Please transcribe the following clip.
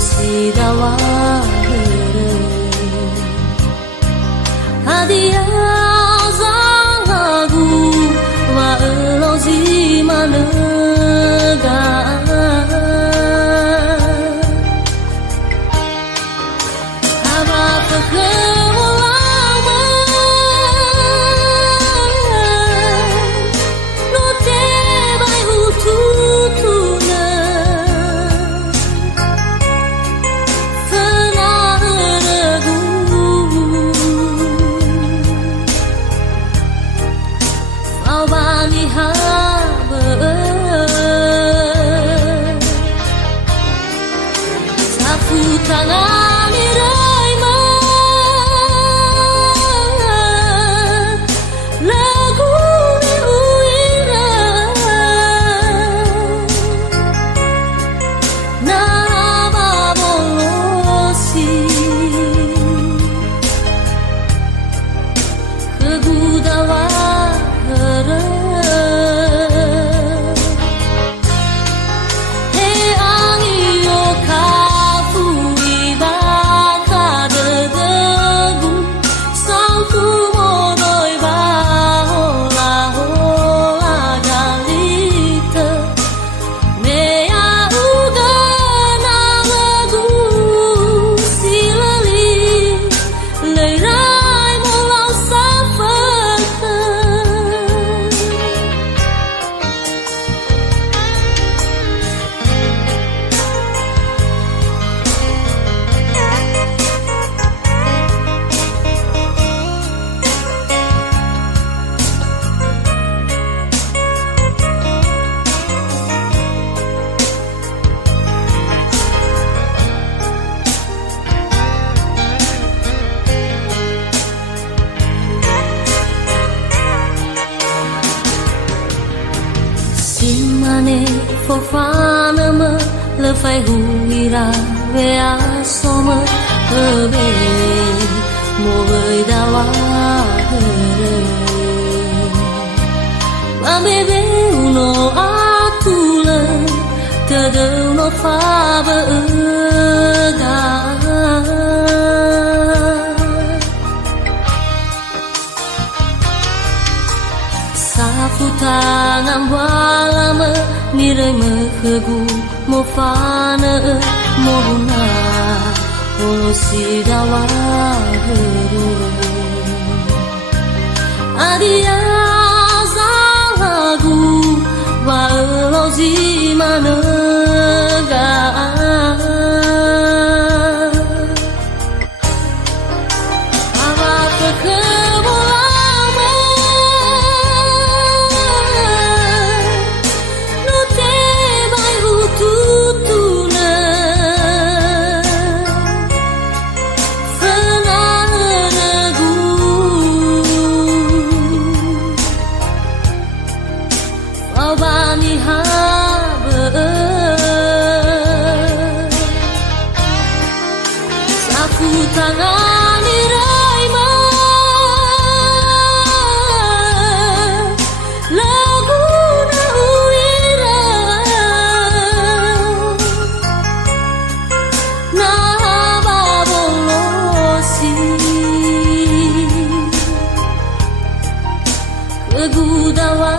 sidawa hadiah zalagu wa elozi manega haba pekemulama no te vai hututuna Awani haba sapu tangani raima lagu ni uira na babolosi kegudawa Simane fofana me le fai huira ve asoma be mo ve dawa ma bebe uno atula te de uno fa be ga Tangan walama nirai mehegu mo fana mo buna olo sidawa adia zalagu wa elo zimanega aba pekemulama Awani haba sapu tangani raima lagu na uira na babolosi kegudawa